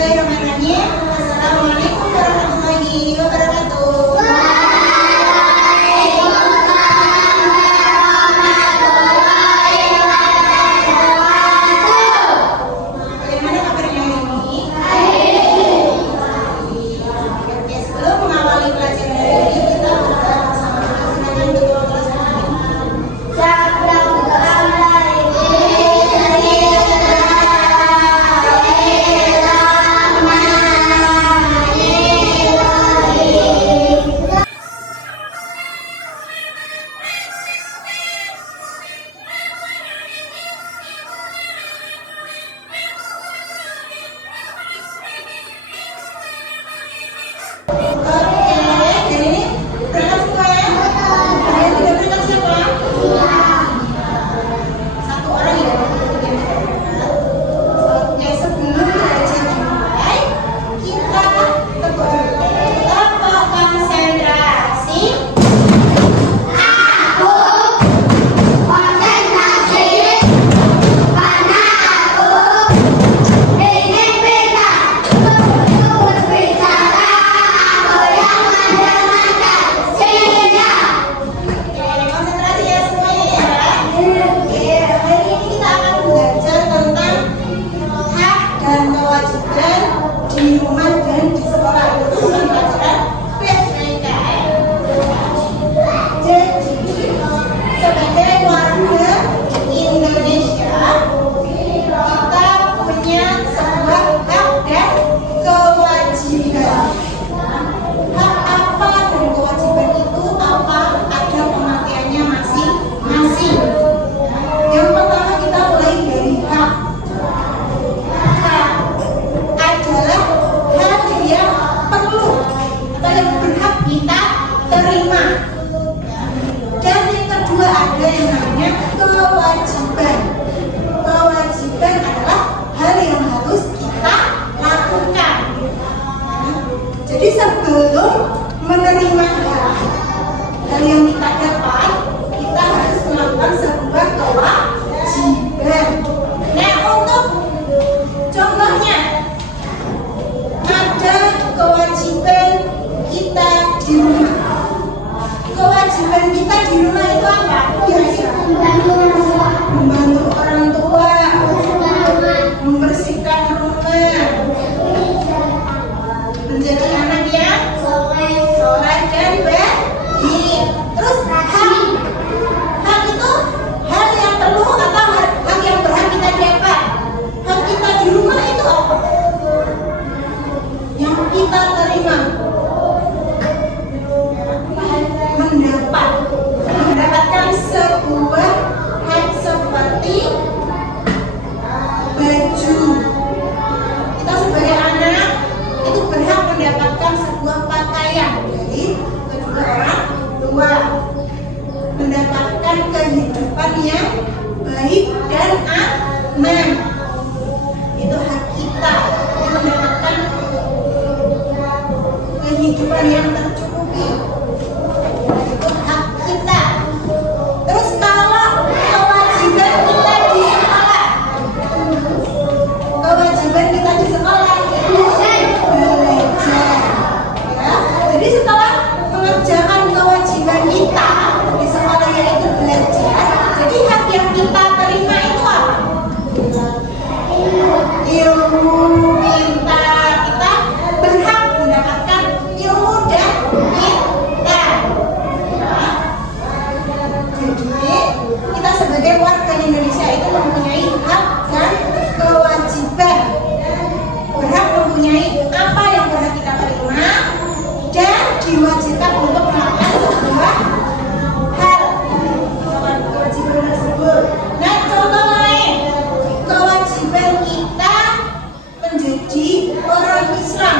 Bismillahirrahmanirrahim. Assalamualaikum warahmatullahi wabarakatuh. Bagaimana kabarnya hari ini? Oke, sebelum mengawali pelajaran hari ini, kita bersama-sama dengan ketua kelas kami. Di rumah dan di sekolah itu bukan pelajaran PSBKN. Jadi sebagai warga Indonesia kita punya sebuah hak dan kewajiban. Hak apa dan kewajiban itu apa? Ada pengertiannya masing-masing. Yang pertama kita mulai dari hak. Adalah hal yang perlu atau yang berhak kita terima. Dan yang kedua ada yang namanya kewajiban. Kewajiban adalah hal yang harus kita lakukan. Jadi sebelum menerima hal yang kita dapat, kita harus melakukan sebuah kewajiban. Nah, untuk contohnya ada kewajiban kita di rumah. Kewajiban kita di rumah itu apa? Yaitu membantu orang tua, membersihkan rumah, menjadi anak yang soleh dan baik. Terus hak itu hal yang perlu atau hak yang berhak kita dapat. Hak kita di rumah itu apa? Yang kita terima, mendapatkan sebuah hak seperti baju. Kita sebagai anak itu berhak mendapatkan sebuah pakaian dari kedua orang tua, mendapatkan kehidupan yang baik dan aman. Itu hak kita, mendapatkan kehidupan yang tercukupi. Itu hak kita. Terus kalau kewajiban kita di sekolah, kewajiban kita di sekolah itu belajar. Ya, jadi setelah mengerjakan kewajiban kita di sekolah yaitu belajar, jadi hak yang kita terima itu apa? Ilmu. Kita berhak mendapatkan ilmu dan kita. Jadi kita sebagai warga Indonesia itu mempunyai hak dan kewajiban. Berhak mempunyai apa yang berhak kita terima dan diwajibkan untuk melakukan sebuah hal kewajiban tersebut. Nah, contoh lain, kewajiban kita menjadi orang Islam.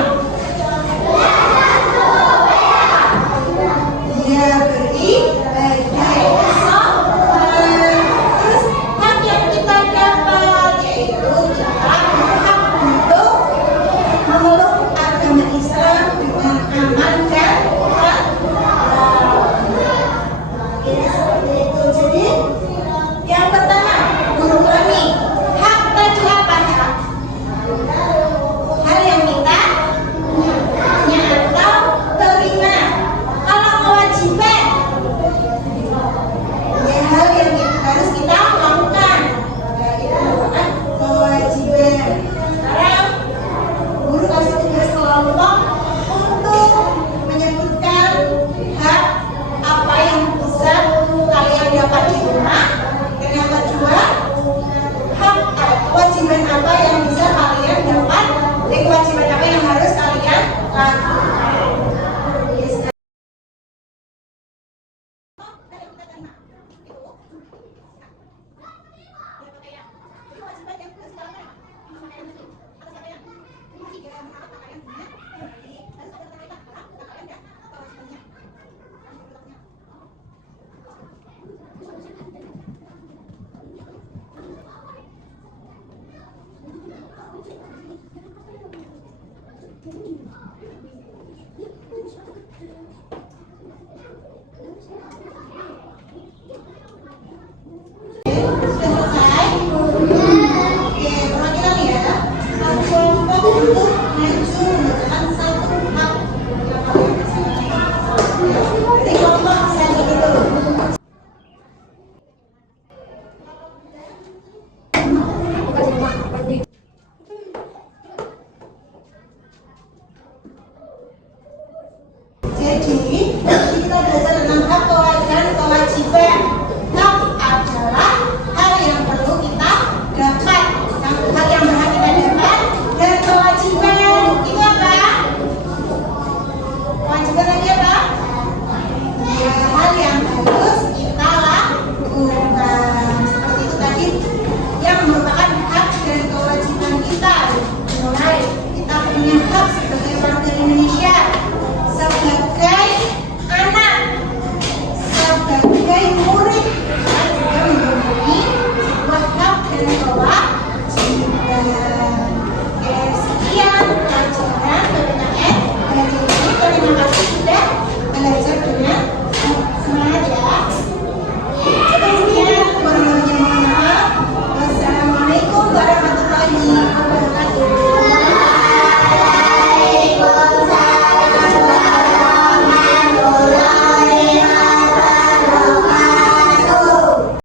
Ya, beribadah. Terus hak yang kita dapat yaitu kita berhak untuk memeluk agama Islam dengan aman dan seperti itu. Jadi yang pertama, guru kami hak tadi apa? Hal yang Sudah selesai? Oke, perhatikan ya. Kelompok